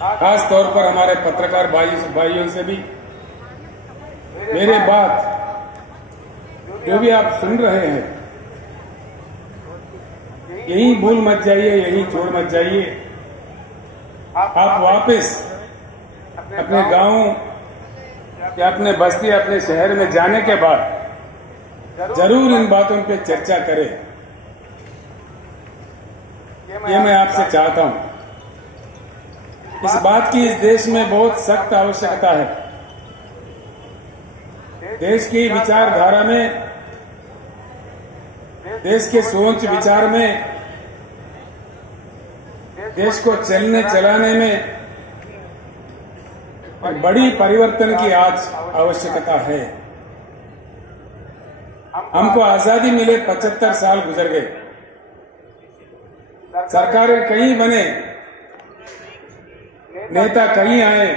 खास तौर पर हमारे पत्रकार भाइयों से भी मेरे बात जो भी आप सुन रहे हैं, यहीं भूल मत जाइए, यहीं छोड़ मत जाइए। आप वापस अपने गांव या अपने बस्ती, अपने शहर में जाने के बाद जरूर इन बातों पे चर्चा करें। ये मैं आपसे चाहता हूं। इस बात की इस देश में बहुत सख्त आवश्यकता है। देश की विचारधारा में, देश के सोच विचार में, देश को चलने चलाने में बड़ी परिवर्तन की आज आवश्यकता है। हमको आजादी मिले 75 साल गुजर गए। सरकारें कई बने, नेता कई आए,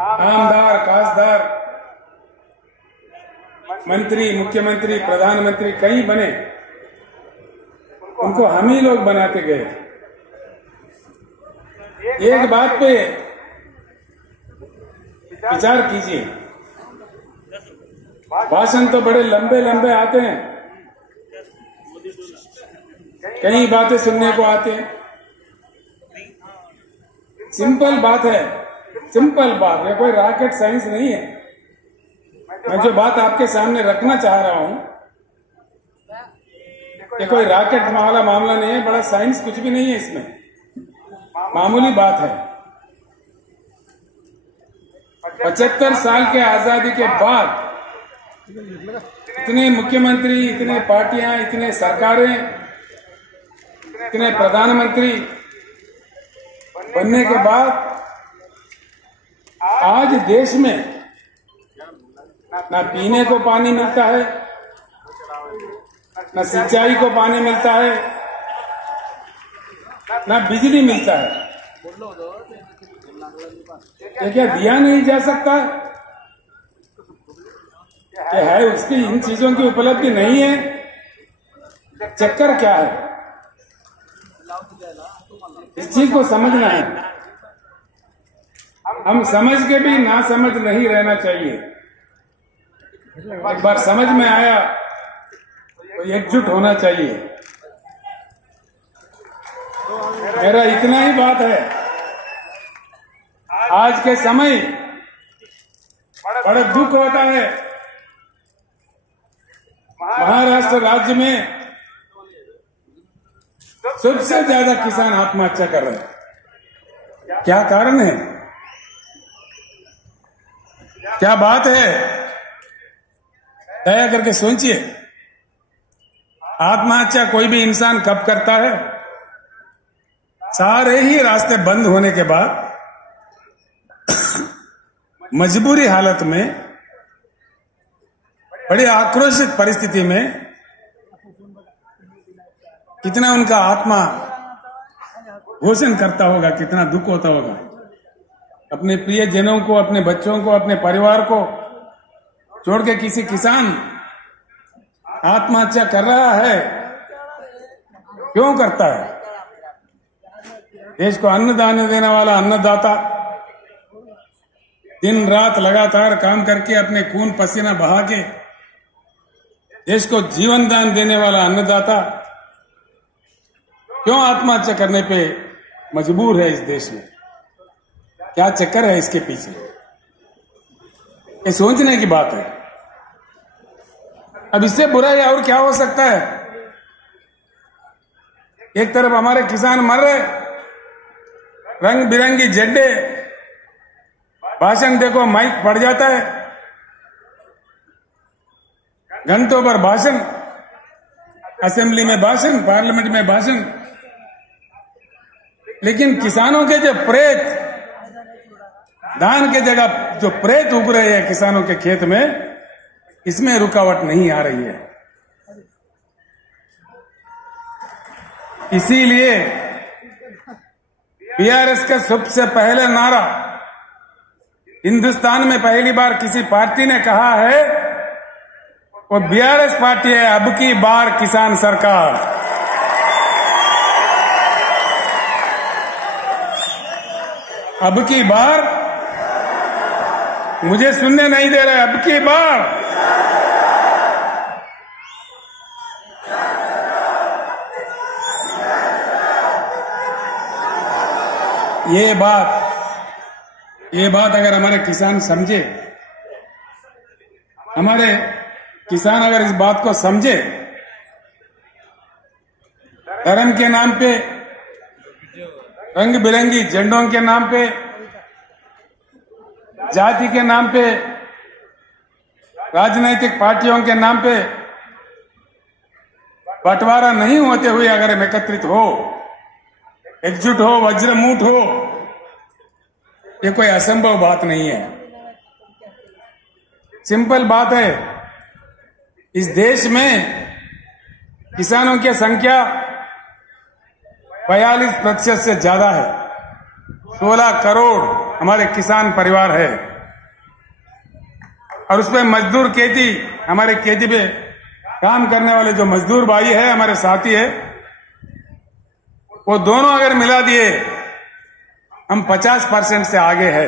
आमदार, खासदार, मंत्री, मुख्यमंत्री, प्रधानमंत्री कई बने। उनको हम ही लोग बनाते गए। एक बात पे विचार कीजिए, भाषण तो बड़े लंबे लंबे आते हैं, कई बातें सुनने को आते हैं। सिंपल बात है, सिंपल बात है, कोई रॉकेट साइंस नहीं है। मैं जो बात आपके सामने रखना चाह रहा हूं, ये कोई रॉकेट वाला मामला नहीं है, बड़ा साइंस कुछ भी नहीं है इसमें, मामूली बात है। 75 साल के आजादी के बाद इतने मुख्यमंत्री, इतने पार्टियां, इतने सरकारें, इतने प्रधानमंत्री बनने के बाद आज देश में ना पीने को पानी मिलता है, ना सिंचाई को पानी मिलता है, ना बिजली मिलता है। ये क्या दिया नहीं जा सकता? क्या है उसकी, इन चीजों की उपलब्धि नहीं है? चक्कर क्या है? इस चीज को समझना है। हम समझ के भी ना समझ नहीं रहना चाहिए। एक बार समझ में आया तो एकजुट होना चाहिए। मेरा इतना ही बात है। आज के समय बड़ा दुख होता है, महाराष्ट्र राज्य में सबसे ज्यादा किसान आत्महत्या कर रहे हैं। क्या कारण है? क्या बात है? दया करके सोचिए। आत्महत्या कोई भी इंसान कब करता है? सारे ही रास्ते बंद होने के बाद मजबूरी हालत में, बड़ी आक्रोशित परिस्थिति में कितना उनका आत्मा घोषण करता होगा, कितना दुख होता होगा। अपने प्रियजनों को, अपने बच्चों को, अपने परिवार को छोड़ के किसी किसान आत्महत्या कर रहा है। क्यों करता है? देश को अन्नदान देने वाला अन्नदाता, दिन रात लगातार काम करके अपने खून पसीना बहा के देश को जीवन दान देने वाला अन्नदाता क्यों आत्महत्या करने पे मजबूर है इस देश में? क्या चक्कर है इसके पीछे? ये सोचने की बात है। अब इससे बुरा या और क्या हो सकता है? एक तरफ हमारे किसान मर रहे, रंग बिरंगी झंडे, भाषण देखो, माइक पड़ जाता है, घंटों पर भाषण, असेंबली में भाषण, पार्लियामेंट में भाषण। लेकिन किसानों के जो प्रेत, धान के जगह जो प्रेत उग रहे हैं किसानों के खेत में, इसमें रुकावट नहीं आ रही है। इसीलिए बीआरएस का सबसे पहले नारा, हिंदुस्तान में पहली बार किसी पार्टी ने कहा है, वो बीआरएस पार्टी है, अब की बार किसान सरकार। अब की बार मुझे सुनने नहीं दे रहे। अब की बार ये बात अगर हमारे किसान समझे, हमारे किसान अगर इस बात को समझे, धर्म के नाम पे, रंग बिरंगी झंडों के नाम पे, जाति के नाम पे, राजनीतिक पार्टियों के नाम पे बंटवारा नहीं होते हुए अगर हम एकत्रित हो, एकजुट हो, वज्रमूठ हो, ये कोई असंभव बात नहीं है। सिंपल बात है, इस देश में किसानों की संख्या 42% से ज्यादा है। 16 करोड़ हमारे किसान परिवार है और उसमें मजदूर खेती, हमारे खेती पे काम करने वाले जो मजदूर भाई है, हमारे साथी है, वो दोनों अगर मिला दिए हम 50% से आगे है।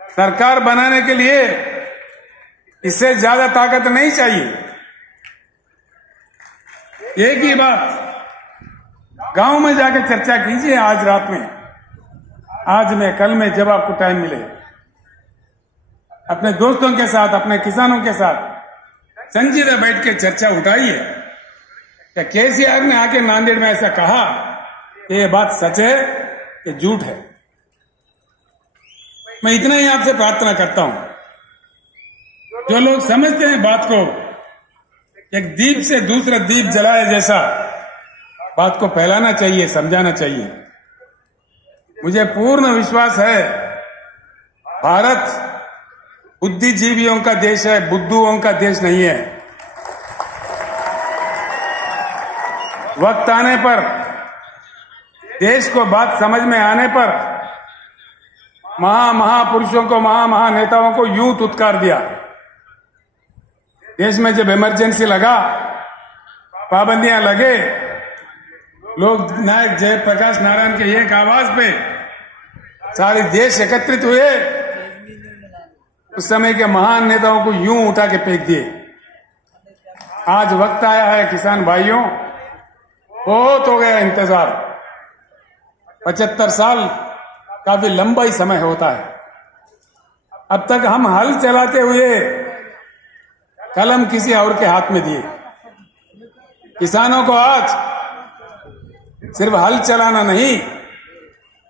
सरकार बनाने के लिए इससे ज्यादा ताकत नहीं चाहिए। एक ही बात गांव में जाकर चर्चा कीजिए, आज रात में, आज में, कल में, जब आपको टाइम मिले, अपने दोस्तों के साथ, अपने किसानों के साथ संजीदा बैठ के चर्चा उठाइए। क्या केसीआर ने आके नांदेड़ में ऐसा कहा, ये बात सच है कि झूठ है? मैं इतना ही आपसे प्रार्थना करता हूं, जो लोग समझते हैं बात को एक दीप से दूसरा दीप जलाए जैसा बात को फैलाना चाहिए, समझाना चाहिए। मुझे पूर्ण विश्वास है भारत बुद्धिजीवियों का देश है, बुद्धुओं का देश नहीं है। वक्त आने पर, देश को बात समझ में आने पर महापुरुषों को, महानेताओं को यूं उत्कार दिया। देश में जब इमरजेंसी लगा, पाबंदियां लगे, लोग नायक जयप्रकाश नारायण के एक आवाज पे सारे देश एकत्रित हुए, उस समय के महान नेताओं को यूं उठा के फेंक दिए। आज वक्त आया है किसान भाइयों, बहुत हो गया इंतजार। 75 साल काफी लंबा ही समय होता है। अब तक हम हल चलाते हुए कलम किसी और के हाथ में दिए। किसानों को आज सिर्फ हल चलाना नहीं,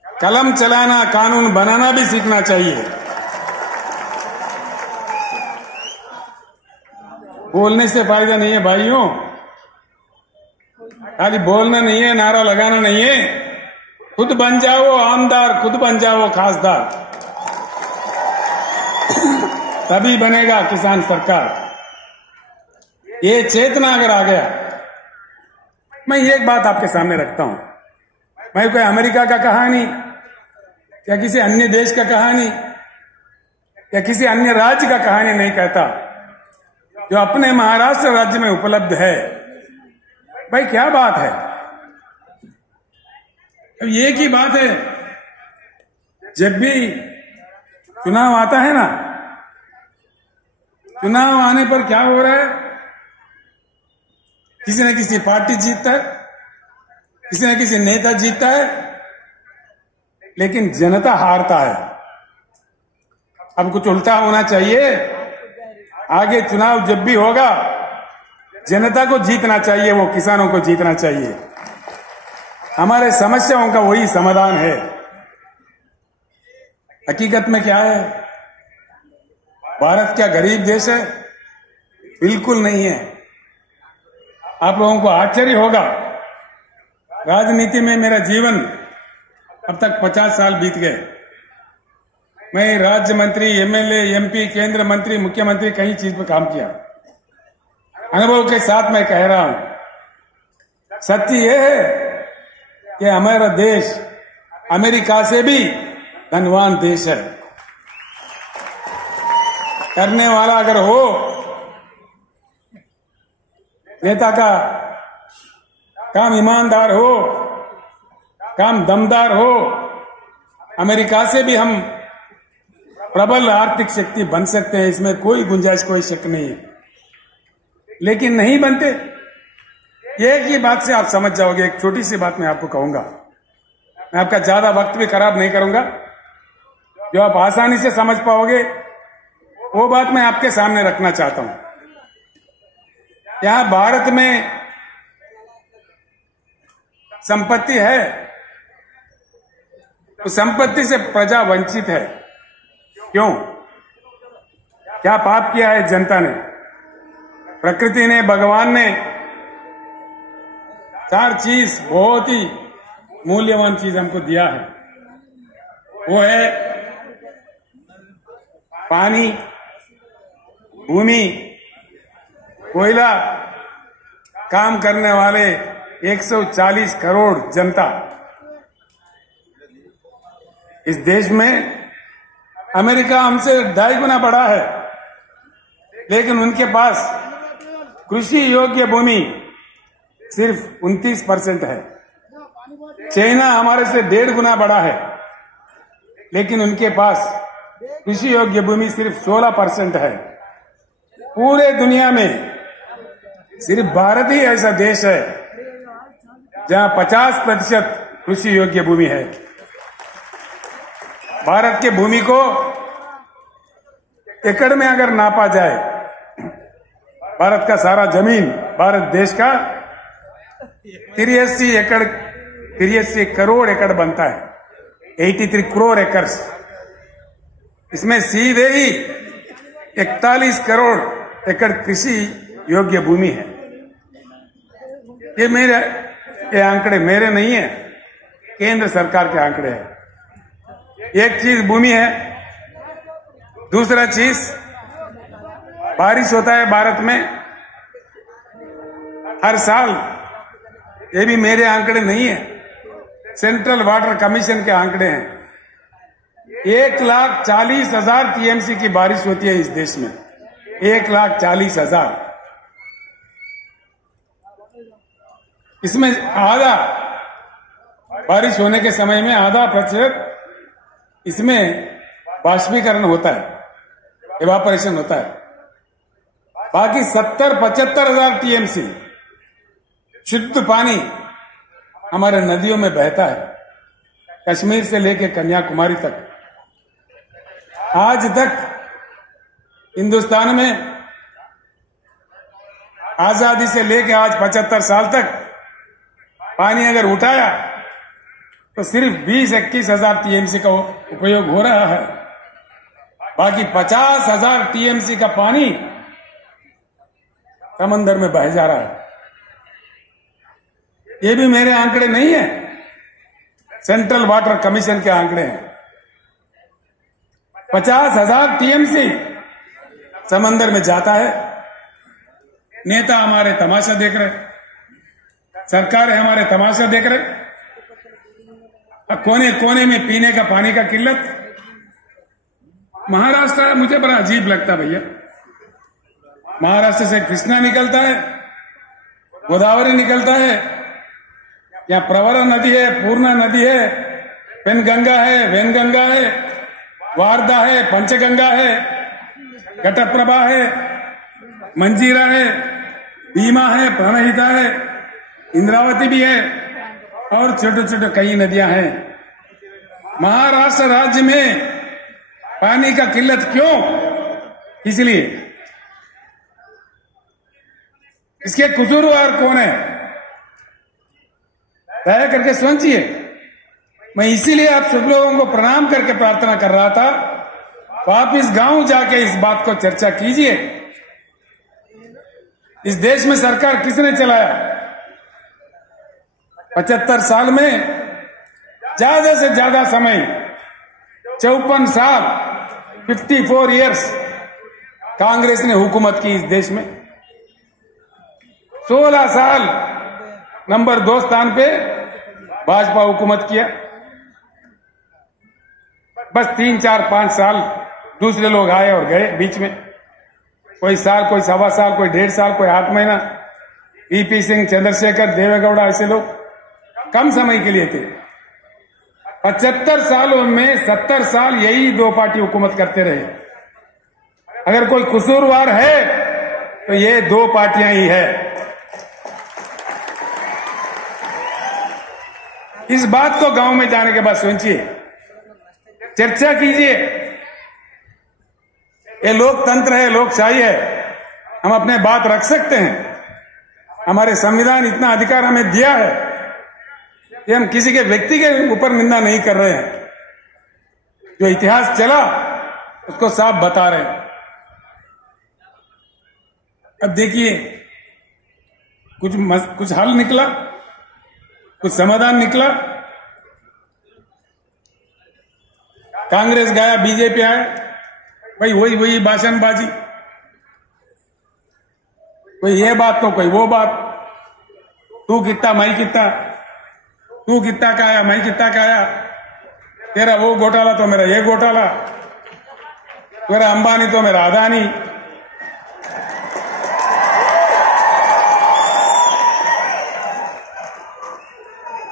कलम चलाना, कानून बनाना भी सीखना चाहिए। बोलने से फायदा नहीं है भाइयों, खाली बोलना नहीं है, नारा लगाना नहीं है। खुद बन जाओ आमदार, खुद बन जाओ खासदार, तभी बनेगा किसान सरकार। ये चेतना अगर आ गया, मैं एक बात आपके सामने रखता हूं, मैं कोई अमेरिका का कहानी या किसी अन्य देश का कहानी या किसी अन्य राज्य का कहानी नहीं कहता, जो अपने महाराष्ट्र राज्य में उपलब्ध है। भाई क्या बात है, अब एक ही बात है, जब भी चुनाव आता है ना, चुनाव आने पर क्या हो रहा है, किसी न किसी पार्टी जीतता है, किसी न किसी नेता जीतता है, लेकिन जनता हारता है। अब कुछ उल्टा होना चाहिए। आगे चुनाव जब भी होगा, जनता को जीतना चाहिए, वो किसानों को जीतना चाहिए। हमारे समस्याओं का वही समाधान है। हकीकत में क्या है, भारत क्या गरीब देश है? बिल्कुल नहीं है। आप लोगों को आश्चर्य होगा, राजनीति में मेरा जीवन अब तक 50 साल बीत गए। मैं राज्य मंत्री, एमएलए, एमपी, केंद्र मंत्री, मुख्यमंत्री, कई चीज पर काम किया। अनुभव के साथ मैं कह रहा हूं, सत्य यह है कि हमारा देश अमेरिका से भी धनवान देश है। करने वाला अगर हो, नेता का काम ईमानदार हो, काम दमदार हो, अमेरिका से भी हम प्रबल आर्थिक शक्ति बन सकते हैं, इसमें कोई गुंजाइश, कोई शक नहीं है। लेकिन नहीं बनते। एक ही बात से आप समझ जाओगे। एक छोटी सी बात मैं आपको कहूंगा, मैं आपका ज्यादा वक्त भी खराब नहीं करूंगा, जो आप आसानी से समझ पाओगे वो बात मैं आपके सामने रखना चाहता हूं। यहां भारत में संपत्ति है, तो संपत्ति से प्रजा वंचित है। क्यों? क्या पाप किया है जनता ने? प्रकृति ने, भगवान ने 4 चीज, बहुत ही मूल्यवान चीज हमको दिया है। वो है पानी, भूमि, कोयला, काम करने वाले 140 करोड़ जनता। इस देश में अमेरिका हमसे 2.5 गुना बड़ा है, लेकिन उनके पास कृषि योग्य भूमि सिर्फ 29% है। चाइना हमारे से 1.5 गुना बड़ा है, लेकिन उनके पास कृषि योग्य भूमि सिर्फ 16% है। पूरे दुनिया में सिर्फ भारत ही ऐसा देश है जहां 50% कृषि योग्य भूमि है। भारत के भूमि को एकड़ में अगर नापा जाए, भारत का सारा जमीन, भारत देश का 83 करोड़ एकड़ बनता है, 83 करोड़ एकर्स। इसमें सीधे ही 41 करोड़ एकड़ कृषि योग्य भूमि है। ये आंकड़े मेरे नहीं है, केंद्र सरकार के आंकड़े हैं। एक चीज भूमि है, दूसरा चीज बारिश होता है भारत में हर साल। ये भी मेरे आंकड़े नहीं है, सेंट्रल वाटर कमीशन के आंकड़े हैं। 1,40,000 टीएमसी की बारिश होती है इस देश में, 1,40,000। इसमें आधा बारिश होने के समय में 0.5% इसमें बाष्पीकरण होता है, इवापोरेशन होता है। बाकी 70-75,000 टीएमसी शुद्ध पानी हमारे नदियों में बहता है, कश्मीर से लेकर कन्याकुमारी तक। आज तक हिंदुस्तान में आजादी से लेकर आज 75 साल तक पानी अगर उठाया तो सिर्फ 20-21,000 टीएमसी का उपयोग हो रहा है। बाकी 50,000 टीएमसी का पानी समंदर में बह जा रहा है। ये भी मेरे आंकड़े नहीं है, सेंट्रल वाटर कमीशन के आंकड़े हैं। 50,000 टीएमसी समंदर में जाता है। नेता हमारे तमाशा देख रहे, सरकार हमारे तमाशा देख रहे। कोने कोने में पीने का पानी का किल्लत। महाराष्ट्र मुझे बड़ा अजीब लगता भैया। महाराष्ट्र से कृष्णा निकलता है, गोदावरी निकलता है, यहाँ प्रवरा नदी है, पूर्णा नदी है, पेनगंगा है, वेनगंगा है, वारदा है, पंचगंगा है, घटप्रभा है, मंजीरा है, भीमा है, प्रणहिता है, इंद्रावती भी है और छोटे छोटे कई नदियां हैं। महाराष्ट्र राज्य में पानी का किल्लत क्यों? इसलिए इसके कसूरवार कौन है, तय करके सोचिए। मैं इसीलिए आप सब लोगों को प्रणाम करके प्रार्थना कर रहा था, वापिस गांव जाके इस बात को चर्चा कीजिए। इस देश में सरकार किसने चलाया? 75 साल में ज्यादा से ज्यादा समय 54 साल 54 इयर्स कांग्रेस ने हुकूमत की इस देश में। 16 साल नंबर 2 स्थान पे भाजपा हुकूमत किया। बस 3, 4, 5 साल दूसरे लोग आए और गए बीच में। कोई साल, कोई 1.25 साल, कोई 1.5 साल, कोई 8 महीना। वीपी सिंह, चंद्रशेखर, देवेगौड़ा, ऐसे लोग कम समय के लिए थे। 75 सालों में 70 साल यही दो पार्टी हुकूमत करते रहे। अगर कोई कसूरवार है तो ये दो पार्टियां ही है। इस बात को गांव में जाने के बाद सोचिए, चर्चा कीजिए। ये लोकतंत्र है, लोकशाही है, हम अपने बात रख सकते हैं। हमारे संविधान इतना अधिकार हमें दिया है कि हम किसी के व्यक्ति के ऊपर निंदा नहीं कर रहे हैं। जो इतिहास चला उसको साफ बता रहे हैं। अब देखिए, कुछ हल निकला, कुछ समाधान निकला। कांग्रेस गया, बीजेपी आया, भाई वही भाषणबाजी, कोई ये बात तो कोई वो बात। तू कितना मैं कितना, तू कितना का आया मैं कितना का आया, तेरा वो घोटाला तो मेरा ये घोटाला, तेरा अंबानी तो मेरा अदानी।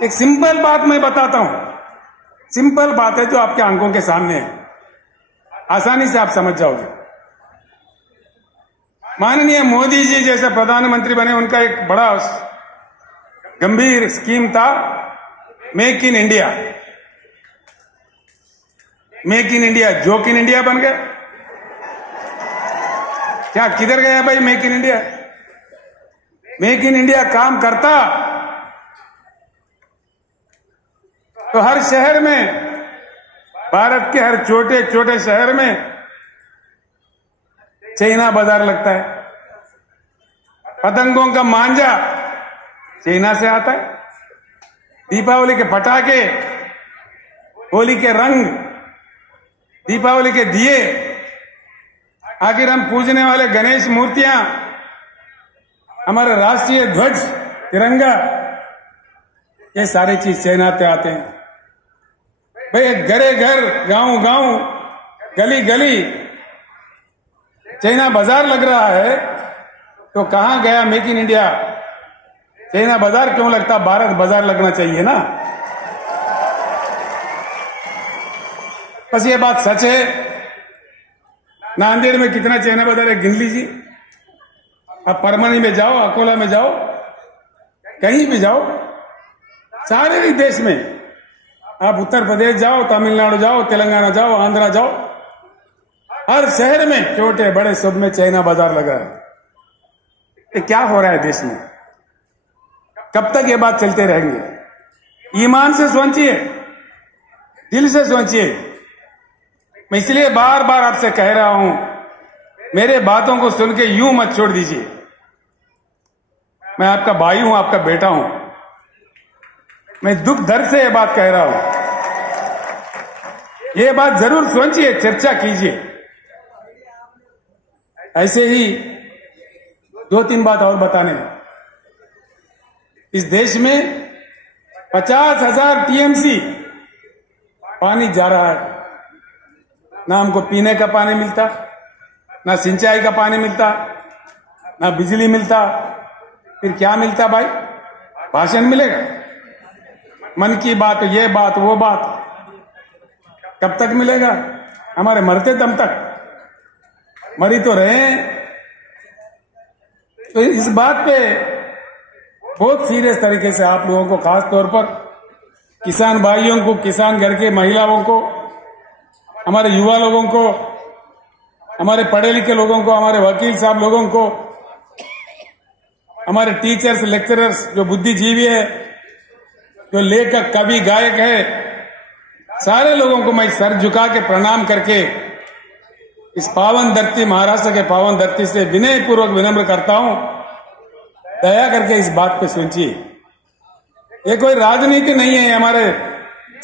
एक सिंपल बात मैं बताता हूं, सिंपल बात है जो आपके आंखों के सामने है, आसानी से आप समझ जाओगे। माननीय मोदी जी जैसे प्रधानमंत्री बने, उनका एक बड़ा गंभीर स्कीम था, make in India. Make in India joke in India बन गया। क्या किधर गया भाई make in India? Make in India काम करता तो हर शहर में, भारत के हर छोटे छोटे शहर में चाइना बाजार लगता है। पतंगों का मांझा चाइना से आता है। दीपावली के पटाखे, होली के रंग, दीपावली के दिए, आखिर हम पूजने वाले गणेश मूर्तियां, हमारा राष्ट्रीय ध्वज तिरंगा, ये सारी चीज चाइना से आते हैं। भाई घरे घर, गांव गांव, गली गली चाइना बाजार लग रहा है, तो कहां गया मेक इन इंडिया? चाइना बाजार क्यों लगता? भारत बाजार लगना चाहिए ना। बस ये बात सच है। नांदेड़ में कितना चाइना बाजार है गिन लीजिए। आप परमनी में जाओ, अकोला में जाओ, कहीं भी जाओ, सारे ही देश में, आप उत्तर प्रदेश जाओ, तमिलनाडु जाओ, तेलंगाना जाओ, आंध्रा जाओ, हर शहर में छोटे बड़े सब में चाइना बाजार लगा है। ये क्या हो रहा है देश में? कब तक ये बात चलते रहेंगे? ईमान से सोचिए, दिल से सोचिए। मैं इसलिए बार बार आपसे कह रहा हूं, मेरे बातों को सुन के यूं मत छोड़ दीजिए। मैं आपका भाई हूं, आपका बेटा हूं। मैं दुख दर्द से ये बात कह रहा हूं। ये बात जरूर सोचिए, चर्चा कीजिए। ऐसे ही दो तीन बात और बताने हैं। इस देश में 50,000 टीएमसी पानी जा रहा है। ना हमको पीने का पानी मिलता, ना सिंचाई का पानी मिलता, ना बिजली मिलता। फिर क्या मिलता भाई? भाषण मिलेगा, मन की बात, ये बात वो बात। कब तक मिलेगा? हमारे मरते दम तक। मरी तो रहे हैं। तो इस बात पे बहुत सीरियस तरीके से आप लोगों को, खास तौर पर किसान भाइयों को, किसान घर के महिलाओं को, हमारे युवा लोगों को, हमारे पढ़े लिखे लोगों को, हमारे वकील साहब लोगों को, हमारे टीचर्स, लेक्चरर्स जो बुद्धिजीवी है, जो लेखक, कवि, गायक है, सारे लोगों को मैं सर झुका के प्रणाम करके इस पावन धरती, महाराष्ट्र के पावन धरती से विनय पूर्वक विनम्र करता हूं, दया करके इस बात पे सोचिए। ये कोई राजनीति नहीं है, हमारे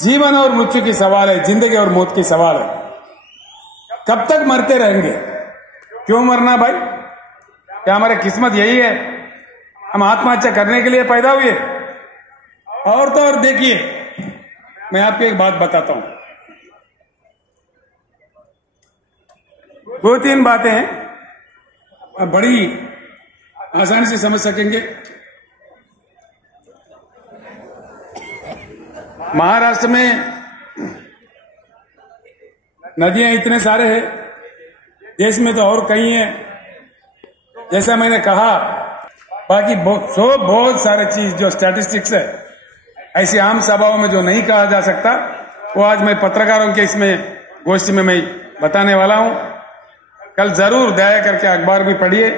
जीवन और मृत्यु की सवाल है, जिंदगी और मौत की सवाल है। कब तक मरते रहेंगे? क्यों मरना भाई? क्या हमारी किस्मत यही है? हम आत्महत्या करने के लिए पैदा हुए? और तो और देखिए, मैं आपको एक बात बताता हूं। दो तीन बातें हैं, आप बड़ी आसानी से समझ सकेंगे। महाराष्ट्र में नदियां इतने सारे हैं, देश में तो और कई हैं, जैसा मैंने कहा। बाकी बहुत सारे चीज जो स्टैटिस्टिक्स है, ऐसी आम सभाओं में जो नहीं कहा जा सकता, वो आज मैं पत्रकारों के इसमें गोष्ठी में मैं बताने वाला हूं। कल जरूर दया करके अखबार भी पढ़िए,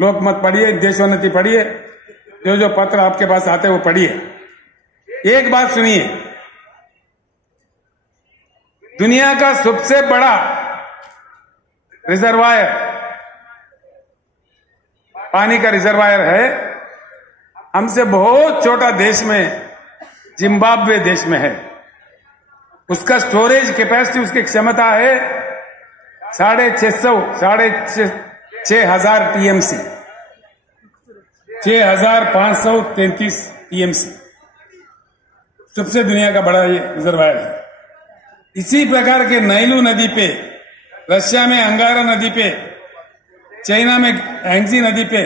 लोकमत पढ़िए, देशोन्नति पढ़िए, जो पत्र आपके पास आते हैं वो पढ़िए। एक बात सुनिए, दुनिया का सबसे बड़ा रिजर्वायर, पानी का रिजर्वायर है, हमसे बहुत छोटा देश में, जिम्बाब्वे देश में है। उसका स्टोरेज कैपेसिटी, उसकी क्षमता है 6,500 टीएमसी, 6,533 टीएमसी, सबसे दुनिया का बड़ा ये रिजर्वायर है। इसी प्रकार के नाइलू नदी पे, रशिया में अंगारा नदी पे, चाइना में हैंगजी नदी पे